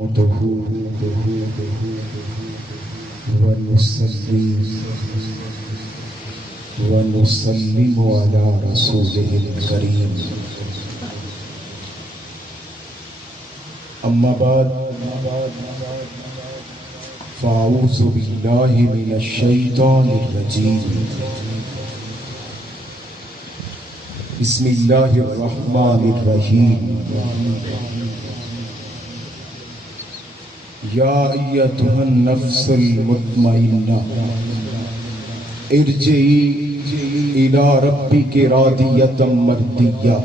ونسلم على رسوله الكريم أما بعد فأعوذ بالله من الشيطان الرجيم بسم الله الرحمن الرحيم یا ایتها النفس المطمئنہ ارجعی الی ربک راضیۃ مرضیہ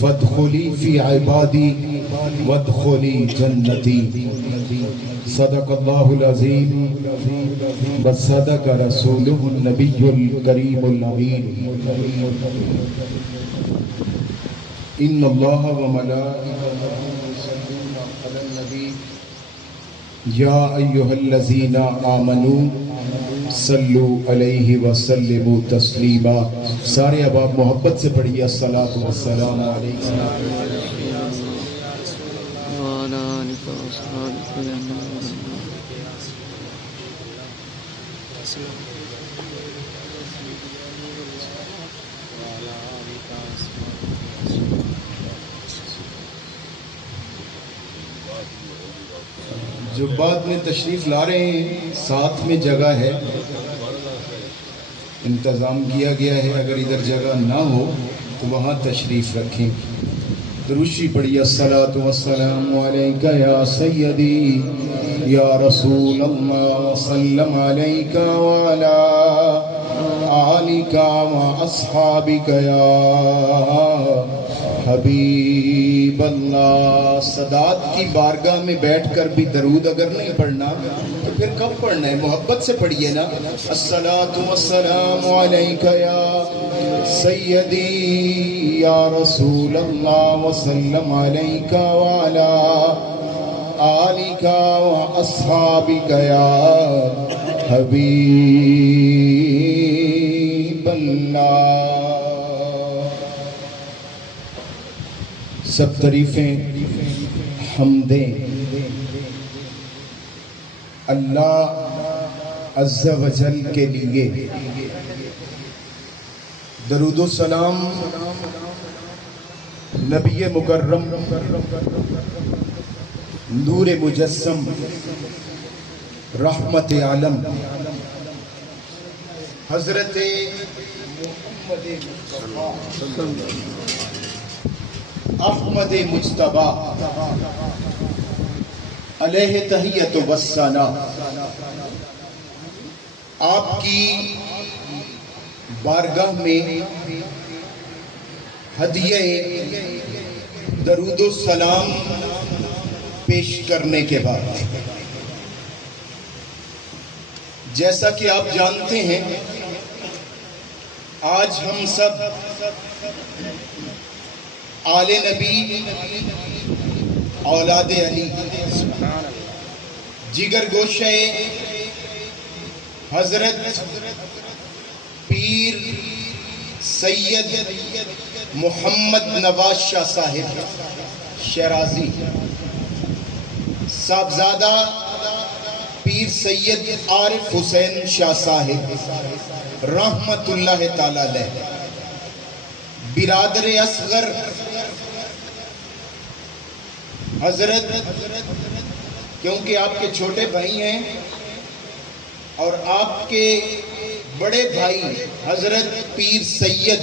فادخلی فی عبادی وادخلی جنتی صدق اللہ العظیم وصدق رسولہ النبی الکریم الامین ان اللہ وملائکتہ یا ایہا الذین آمنوا صلو علیہ وسلموا تسلیما. سارے اب آپ محبت سے پڑھیے الصلاۃ والسلام علیکم. جو بعد میں تشریف لا رہے ہیں ساتھ میں جگہ ہے، انتظام کیا گیا ہے، اگر ادھر جگہ نہ ہو تو وہاں تشریف رکھیں. دروشی پڑھیے الصلاۃ والسلام علیک یا سیدی یا رسول اللہ وسلم علیک وعلی آلک واصحابک یا حبیب اللہ. سادات کی بارگاہ میں بیٹھ کر بھی درود اگر نہیں پڑھنا تو پھر کب پڑھنا ہے؟ محبت سے پڑھیے نا. الصلاۃ والسلام علیک یا سیدی یا رسول اللہ وسلم علیک وعلی آلک واصحابک یا حبیب اللہ. سب تعریفیں حمدیں اللہ عز و جل کے لیے. درود و سلام نبی مکرم نور مجسم رحمت عالم حضرت احمد مجتبیٰ علیہ تحیت و ثنا. آپ کی بارگاہ میں ہدیہ درود و سلام پیش کرنے کے بعد جیسا کہ آپ جانتے ہیں آج ہم سب آل نبی اولاد علی جگر گوشہ حضرت پیر سید محمد نواز شاہ صاحب شیرازی صاحبزادہ پیر سید عارف حسین شاہ صاحب رحمت اللہ تعالی علیہ برادر اصغر حضرت، کیونکہ آپ کے چھوٹے بھائی ہیں اور آپ کے بڑے بھائی حضرت پیر سید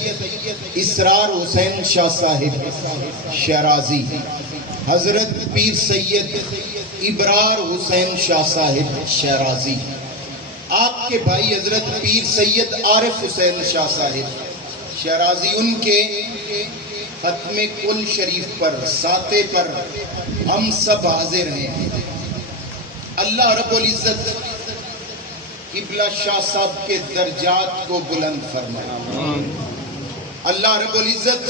اسرار حسین شاہ صاحب شیرازی، حضرت پیر سید ابرار حسین شاہ صاحب شیرازی، آپ کے بھائی حضرت پیر سید عارف حسین شاہ صاحب شیرازی، ان کے ختم کل شریف پر ساتے پر ہم سب حاضر ہیں. اللہ رب العزت قبلہ شاہ صاحب کے درجات کو بلند فرمائے. اللہ رب العزت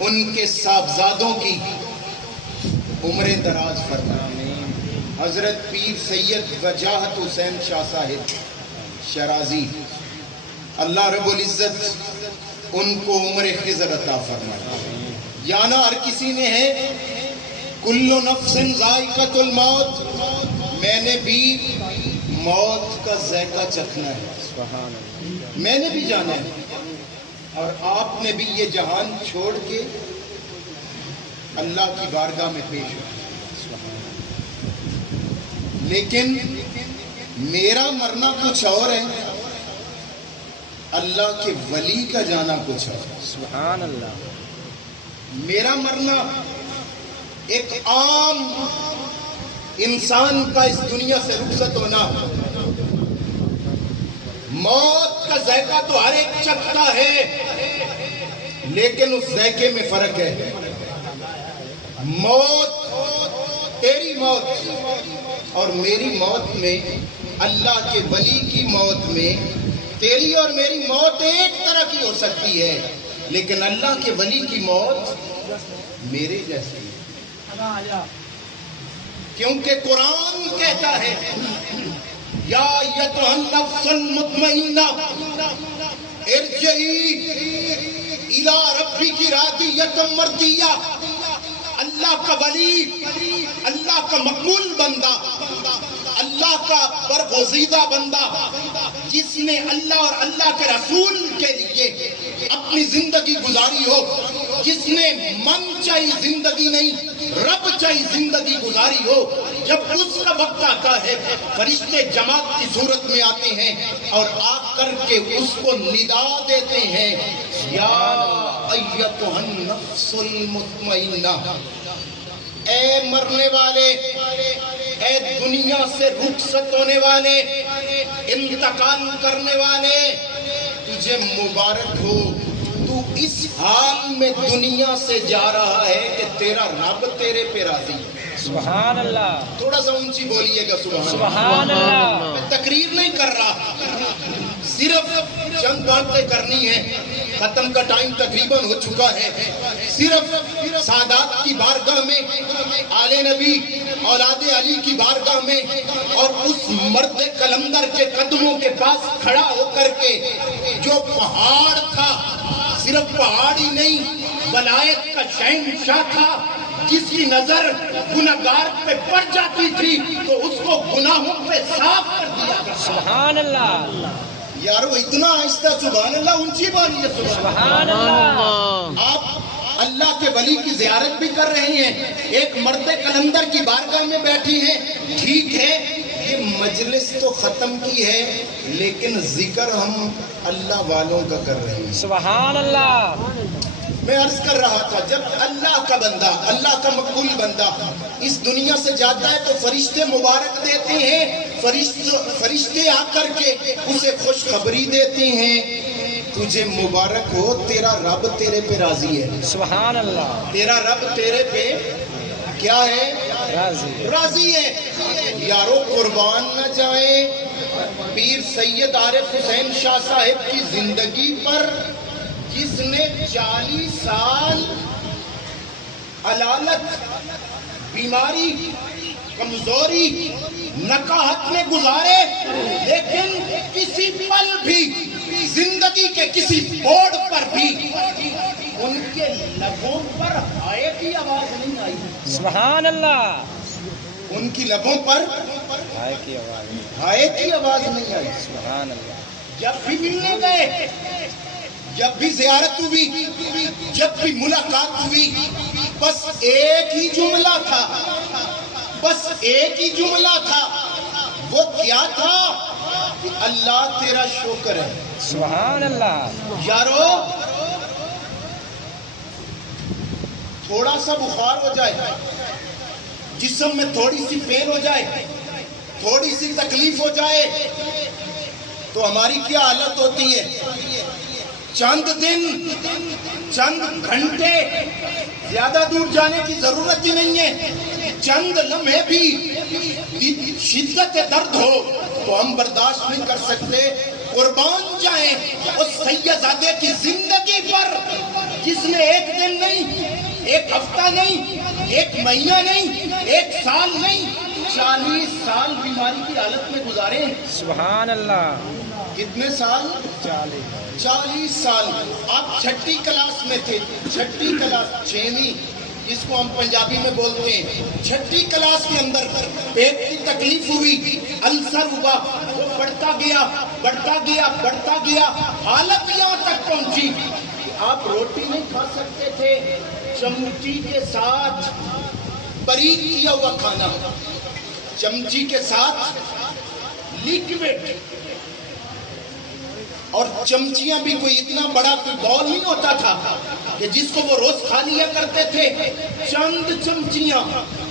ان کے صاحبزادوں کی عمر دراز فرمائے. حضرت پیر سید وجاہت حسین شاہ صاحب شیرازی، اللہ رب العزت ان کو عمر خضر عطا فرمائے. یا نہ ہر کسی نے ہے کل نفس ذائقۃ الموت، میں نے بھی موت کا ذائقہ چکھنا ہے، میں نے بھی جانا ہے، اور آپ نے بھی یہ جہان چھوڑ کے اللہ کی بارگاہ میں پیش ہو۔ لیکن میرا مرنا کچھ اور ہے، اللہ کے ولی کا جانا کچھ اور۔ سبحان اللہ۔ میرا مرنا ایک عام انسان کا اس دنیا سے رخصت ہونا، موت کا ذائقہ تو ہر ایک چکھتا ہے، لیکن اس ذائقے میں فرق ہے۔ موت، تیری موت اور میری موت میں، اللہ کے ولی کی موت میں، تیری اور میری موت ایک طرح کی ہو سکتی ہے، لیکن اللہ کے ولی کی موت میرے جیسی ہے، کیونکہ قرآن کہتا ہے یا ایتھا النفس المطمئنہ ارجعی الی ربک راضیۃ مرضیہ۔ اللہ کا ولی، اللہ کا مقبول بندہ، اللہ کا برگزیدہ بندہ، جس نے اللہ اور اللہ کے رسول کے لیے اپنی زندگی گزاری ہو، جس نے من چاہی زندگی نہیں رب چاہی زندگی گزاری ہو، جب اس کا وقت آتا ہے فرشتے جماعت کی صورت میں آتے ہیں اور آ کر کے اس کو ندا دیتے ہیں، یا ایتھا النفس المطمئنہ، اے مرنے والے، اے دنیا سے رخصت ہونے والے، انتقال کرنے والے، تجھے مبارک ہو، تو اس حال میں دنیا سے جا رہا ہے کہ تیرا رب تیرے پہ راضی ہے۔ سبحان اللہ۔ تھوڑا سا اونچی بولیے گا سبحان اللہ۔ میں تقریر نہیں کر رہا، صرف چند باتیں کرنی ہے، ختم کا ٹائم تقریباً ہو چکا ہے۔ صرف سادات کی بارگاہ میں، آل نبی اولاد علی کی بارگاہ میں، اور اس مرد کلندر کے قدموں کے پاس کھڑا ہو کر کے جو پہاڑ تھا، صرف پہاڑ ہی نہیں ولایت کا شہنشاہ تھا، جس کی نظر گناہگار پہ پڑ جاتی تھی تو اس کو گناہوں پہ صاف کر دیا گیا۔ سبحان اللہ۔ یارو اتنا آہستہ سبحان اللہ اونچی بولیے سبحان اللہ۔ آپ اللہ کے ولی کی زیارت بھی کر رہے ہیں، ایک مرد کلندر کی بارگاہ میں بیٹھی ہیں، ٹھیک ہے یہ مجلس تو ختم کی ہے، لیکن ذکر ہم اللہ والوں کا کر رہے ہیں۔ سبحان اللہ۔ میں عرض کر رہا تھا، جب اللہ کا بندہ، اللہ کا مقبول بندہ اس دنیا سے جاتا ہے تو فرشتے مبارک دیتے ہیں، فرشتے آ کر کے اسے خوشخبری دیتے ہیں، تجھے مبارک ہو، تیرا رب تیرے پہ راضی ہے۔ سبحان اللہ۔ تیرا رب تیرے پہ کیا ہے؟ راضی ہے۔ یارو قربان نہ جائیں پیر سید عارف حسین شاہ صاحب کی زندگی پر، جس نے 40 سال علالت، بیماری، کمزوری، نکاہت میں گزارے، لیکن کسی پل بھی زندگی کے کسی موڑ پر بھی ان کے لبوں پر ہائے کی آواز نہیں آئی۔ سبحان اللہ۔ ان کی لبوں پر ہائے کی آواز، ہائے کی آواز نہیں آئی۔ سبحان اللہ۔ جب بھی ملنے گئے، جب بھی زیارت ہوئی، جب بھی ملاقات ہوئی، بس ایک ہی جملہ تھا، بس ایک ہی جملہ تھا، وہ کیا تھا؟ کہ اللہ تیرا شکر ہے۔ سبحان اللہ۔ یارو تھوڑا سا بخار ہو جائے، جسم میں تھوڑی سی پین ہو جائے، تھوڑی سی تکلیف ہو جائے تو ہماری کیا حالت ہوتی ہے؟ چند دن، چند گھنٹے، زیادہ دور جانے کی ضرورت ہی نہیں ہے، چند لمحے بھی شدت درد ہو تو ہم برداشت نہیں کر سکتے۔ قربان جائیں اس سیدزادے کی زندگی پر، جس نے ایک دن نہیں، ایک ہفتہ نہیں، ایک مہینہ نہیں، ایک سال نہیں، 40 سال بیماری کی حالت میں گزارے۔ سبحان اللہ۔ کتنے سال؟ 40 سال۔ آپ چھٹی کلاس میں تھے، چھٹی کلاس، 6ویں، جس کو ہم پنجابی میں بولتے ہیں، چھٹی کلاس کے اندر پیٹ کی تکلیف ہوئی، السر ہوا، وہ بڑھتا گیا بڑھتا گیا بڑھتا گیا، حالت یہاں تک پہنچی آپ روٹی نہیں کھا سکتے تھے، چمچی کے ساتھ باریک کیا ہوا کھانا، چمچی کے ساتھ لیکوڈ، اور چمچیاں بھی کوئی اتنا بڑا کوئی باؤل نہیں ہوتا تھا کہ جس کو وہ روز کھا لیا کرتے تھے، چند چمچیاں،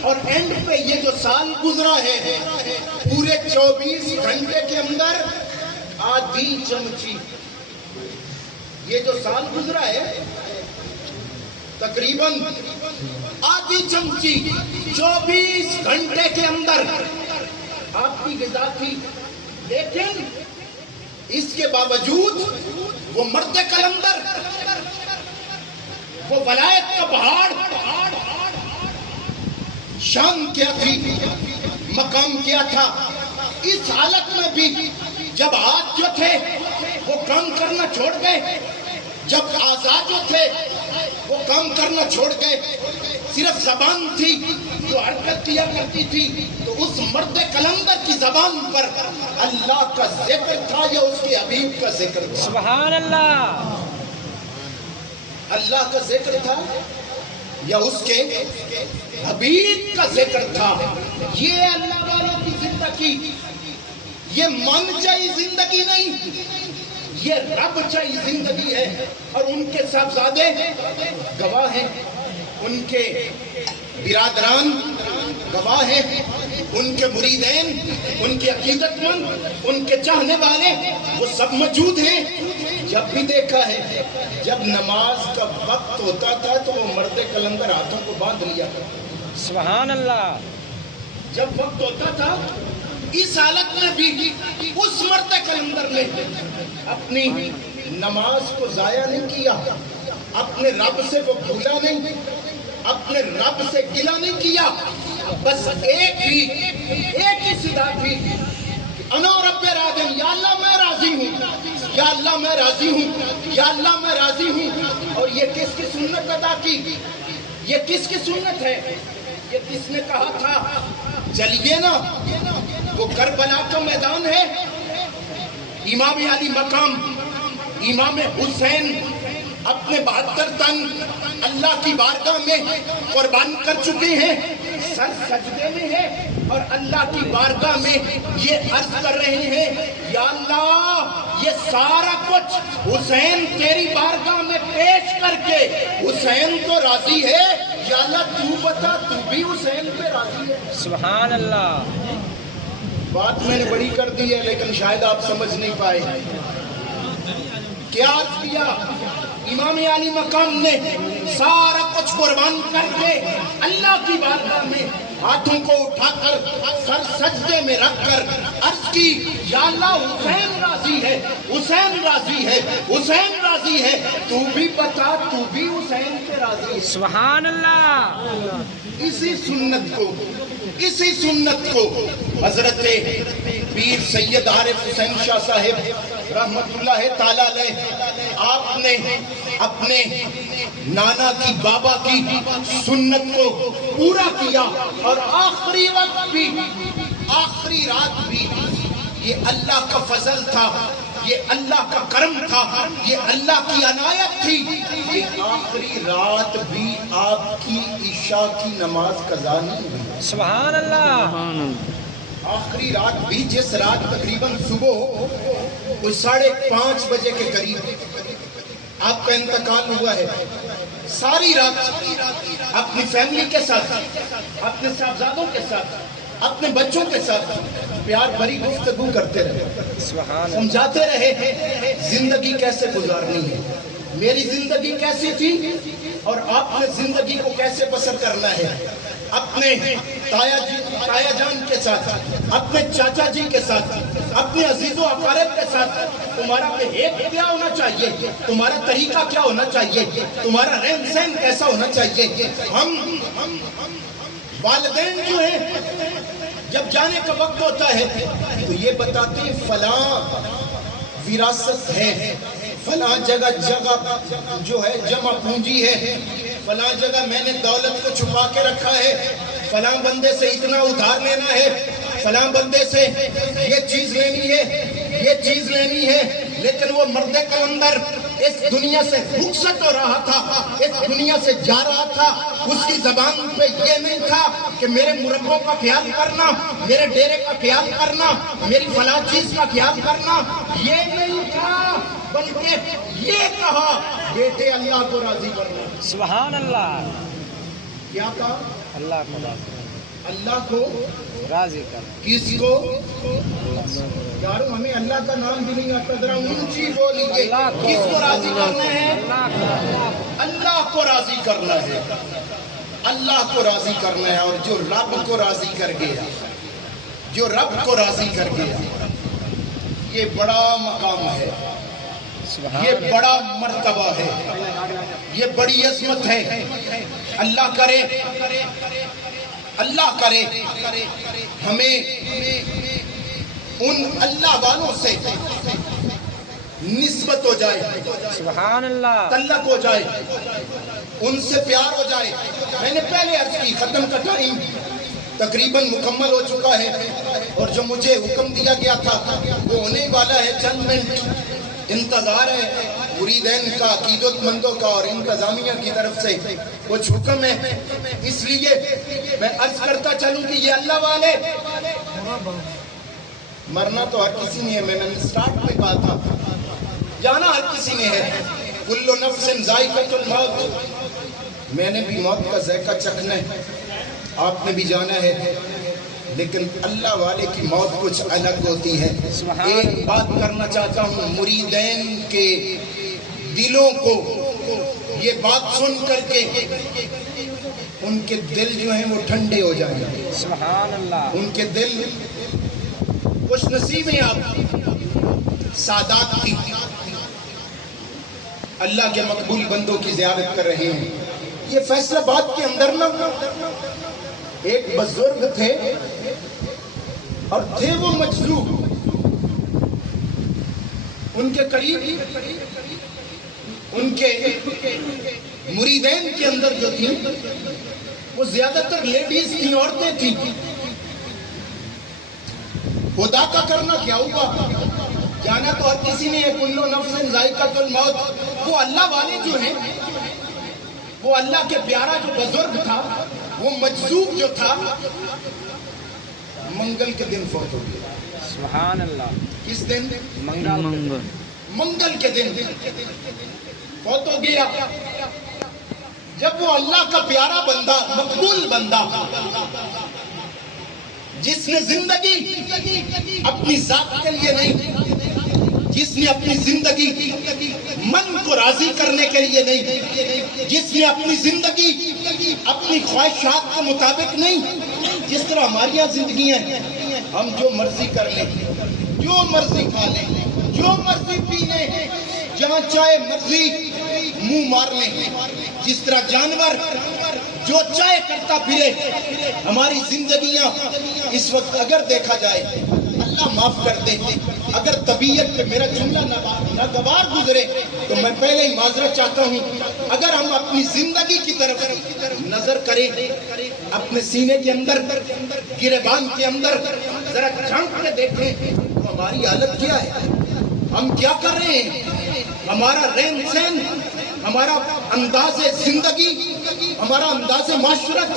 اور اینڈ پہ یہ جو سال گزرا ہے پورے 24 گھنٹے کے اندر آدھی چمچی، یہ جو سال گزرا ہے تقریباً آدھی چمچی 24 گھنٹے کے اندر آپ کی غذا تھی، لیکن اس کے باوجود وہ مرد کلندر، وہ ولایت کا پہاڑ، شان کیا تھی، مقام کیا تھا، اس حالت میں بھی جب ہاتھ جو تھے وہ کام کرنا چھوڑ گئے، جب آزاد جو تھے وہ کام کرنا چھوڑ گئے، صرف زبان تھی جو حرکت کیا کرتی تھی، تو اس مرد کلندر کی زبان پر اللہ کا ذکر تھا یا اس کے حبیب کا ذکر تھا؟ سبحان اللہ، اللہ کا ذکر تھا یا اس کے حبیب کا ذکر تھا؟ یہ اللہ والوں کی زندگی، یہ من چاہی زندگی نہیں، یہ رب چاہی زندگی ہے، اور ان کے صاحبزادے گواہ ہیں، ان کے برادران گواہ ہیں، ان کے مریدین، ان کے عقیدت مند، ان کے چاہنے والے، وہ سب موجود ہیں۔ جب بھی دیکھا ہے جب نماز کا وقت ہوتا تھا تو وہ مرد کلندر ہاتھوں کو باندھ لیا کرتا، سبحان اللہ، جب وقت ہوتا تھا اس حالت میں بھی اس مرد کلندر نے اپنی نماز کو ضائع نہیں کیا، اپنے رب سے وہ بھولا نہیں، اپنے رب سے گلہ نہیں کیا، بس ایک ہی صدا تھی، انا رب راضٍ، یا اللہ میں راضی ہوں، یا اللہ میں راضی ہوں، یا اللہ میں راضی ہوں۔ اور یہ کس کی سنت ادا کی؟ یہ کس کی سنت ہے؟ یہ کس نے کہا تھا چلیے نا وہ کربلا کا میدان ہے، امام علی مقام امام حسین اپنے 72 تن اللہ کی بارگاہ میں قربان کر چکے ہیں، سر سجدے میں ہے، اور اللہ کی بارگاہ میں یہ عرض کر رہے ہیں، یا اللہ یہ سارا کچھ حسین تیری بارگاہ میں پیش کر کے حسین تو راضی ہے، یا اللہ تو بتا تو بھی حسین پہ راضی ہے؟ سبحان اللہ۔ بات میں نے بڑی کر دی ہے لیکن شاید آپ سمجھ نہیں پائے۔ کیا عرض کیا؟ امام علی مقام نے سارا کچھ قربان کر کے اللہ کی بارگاہ میں ہاتھوں کو اٹھا کر سر سجدے میں رکھ کر عرض کی، یا اللہ حسین راضی ہے، حسین راضی ہے، حسین راضی ہے، تو بھی بتا تو بھی حسین پہ راضی ہے؟ سبحان اللہ۔ اسی سنت کو حضرت پیر سید عارف حسین شاہ صاحب رحمت اللہ تعالی علیہ آپ نے اپنے نانا کی بابا کی سنت کو پورا کیا، اور آخری وقت بھی، آخری رات بھی، یہ اللہ کا فضل تھا، یہ اللہ کا کرم تھا، یہ اللہ کی عنایت تھی کہ آخری رات بھی آپ کی عشاء کی نماز قضا نہیں ہوئی۔ سبحان اللہ۔ آخری رات بھی، جس رات تقریباً صبح 5:30 بجے کے قریب آپ کا انتقال ہوا ہے، ساری رات اپنی فیملی کے ساتھ، اپنے صاحبزادوں کے ساتھ، اپنے بچوں کے ساتھ پیار بھری گفتگو کرتے رہے، سمجھاتے رہے زندگی کیسے گزارنی ہے، میری زندگی کیسی تھی اور آپ نے زندگی کو کیسے بسر کرنا ہے، اپنے تایا جان کے ساتھ، اپنے چاچا جی کے ساتھ، اپنے عزیز و اقارب کے ساتھ تمہارا بہیو کیا ہونا چاہیے، تمہارا طریقہ کیا ہونا چاہیے، تمہارا رہن سہن کیسا ہونا چاہیے۔ ہم والدین جو ہیں جب جانے کا وقت ہوتا ہے تو یہ بتاتے ہیں فلاں وراثت ہے، فلاں جگہ جو ہے جمع پونجی ہے، فلاں جگہ میں نے دولت کو چھپا کے رکھا ہے، فلاں بندے سے اتنا ادھار لینا ہے، فلاں بندے سے یہ چیز لینی ہے، یہ چیز لینی ہے، لیکن وہ مرد کلندر اس دنیا سے رخصت ہو رہا تھا، اس دنیا سے جا رہا تھا، اس کی زبان پہ یہ نہیں تھا کہ میرے مربوں کا خیال کرنا، میرے ڈیرے کا خیال کرنا، میری فلاں چیز کا خیال کرنا، یہ نہیں تھا، بلکہ یہ کہا بیٹے اللہ کو راضی کرنا۔ سبحان اللہ، کیا کہا؟ اللہ کو راضی اللہ کو راضی کر۔ کس کو؟ یارو ہمیں اللہ کا نام بھی نہیں آتا، ذرا اونچی بولیے، کس کو راضی کرنا ہے؟ اللہ کو راضی کرنا ہے، اللہ کو راضی کرنا ہے۔ اور جو رب کو راضی کر گیا، جو رب کو راضی کر گیا، یہ بڑا مقام ہے، یہ بڑا مرتبہ ہے، یہ بڑی عظمت ہے۔ اللہ کرے ہمیں ان اللہ والوں سے نسبت ہو جائے، سبحان اللہ، تعلق ہو جائے، ان سے پیار ہو جائے۔ میں نے پہلے عرض کی، ختم کا ٹائم تقریباً مکمل ہو چکا ہے، اور جو مجھے حکم دیا گیا تھا وہ ہونے والا ہے، چند منٹ انتظار ہے مریدین کا، عقیدت مندوں کا اور انتظامیہ کی طرف سے کچھ حکم ہے۔ اس لیے میں عرض کرتا چلوں کہ یہ اللہ والے، مرنا تو ہر کسی نے ہے، میں نے سٹارٹ میں کہا تھا، جانا ہر کسی نے ہے، کل نفس ذائقۃ الموت، میں نے بھی موت کا ذائقہ چکھنا ہے، آپ نے بھی جانا ہے، لیکن اللہ والے کی موت کچھ الگ ہوتی ہے۔ ایک بات کرنا چاہتا ہوں مریدین کے دلوں کو، یہ بات سن کر کے ان کے دل جو ہیں وہ ٹھنڈے ہو جائیں، سبحان اللہ، ان کے دل خوش نصیب ہیں آپ، سادات کی اللہ کے مقبول بندوں کی زیارت کر رہے ہیں۔ یہ فیصل آباد کے اندر نا ایک بزرگ تھے اور تھے وہ مجذوب، ان کے قریب ان کے مریدین کے اندر جو تھی وہ زیادہ تر لیڈیز تھیں، عورتیں تھیں۔ خدا کا کرنا کیا ہوا، جانا تو ہر کسی نے ہے، کل نفس ذائقۃ الموت۔ وہ اللہ والے جو ہیں، وہ اللہ کے پیارا جو بزرگ تھا، وہ مجذوب جو تھا، منگل کے دن فوت ہو گیا۔ سبحان اللہ، کس دن؟ منگل کے دن فوت ہو گیا۔ جب وہ اللہ کا پیارا بندہ، مقبول بندہ، جس نے زندگی اپنی ذات کے لیے نہیں، جس نے اپنی زندگی من کو راضی کرنے کے لیے نہیں، جس نے اپنی زندگی اپنی خواہشات کے مطابق نہیں، جس طرح ہماری یہاں زندگیاں ہیں، ہم جو مرضی کر لیں، جو مرضی کھا لیں، جو مرضی پی لیں، جہاں چاہے مرضی منہ مار لیں، جس طرح جانور جو چاہے کرتا پھرے، ہماری زندگیاں اس وقت اگر دیکھا جائے، اللہ معاف کر دے، اگر طبیعت پہ میرا جملہ ناگوار گزرے تو میں پہلے ہی معذرت چاہتا ہوں۔ اگر ہم اپنی زندگی کی طرف نظر کریں، اپنے سینے کے اندر، گریبان کے اندر ذرا جھانک کے دیکھیں تو ہماری حالت کیا ہے، ہم کیا کر رہے ہیں، ہمارا رہن سہن، ہمارا انداز زندگی، ہمارا انداز معاشرت،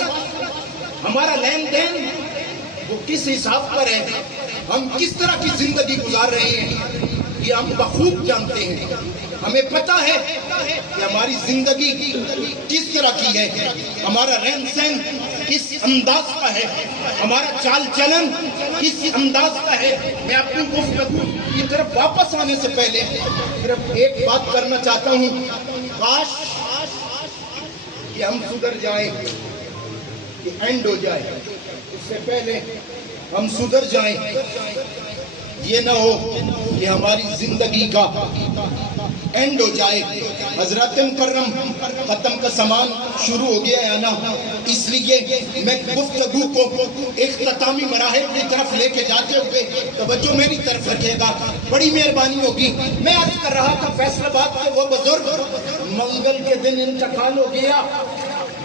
ہمارا لین دین وہ کس حساب پر ہے، ہم کس طرح کی زندگی گزار رہے ہیں، یہ ہم بخوب جانتے ہیں۔ ہمیں پتہ ہے کہ ہماری زندگی کس طرح کی ہے، ہمارا رہن سہن کس انداز کا ہے، ہمارا چال چلن کس انداز کا ہے۔ میں اپنی گفتگو کی طرف واپس آنے سے پہلے صرف ایک بات کرنا چاہتا ہوں، کاش کہ ہم سدھر جائیں، کہ اینڈ ہو جائے، اس سے پہلے ہم سدھر جائیں، یہ نہ ہو کہ ہماری زندگی کا اینڈ ہو جائے۔ حضرت مکرم ختم کا سامان شروع ہو گیا ہے نا، اس لیے میں گفتگو کو اختتامی مراحل کی طرف لے کے جاتے ہوئے توجہ میری طرف رکھے گا، بڑی مہربانی ہوگی۔ میں عرض کر رہا تھا فیصل آباد کے وہ بزرگ، منگل کے دن انتقال ہو گیا،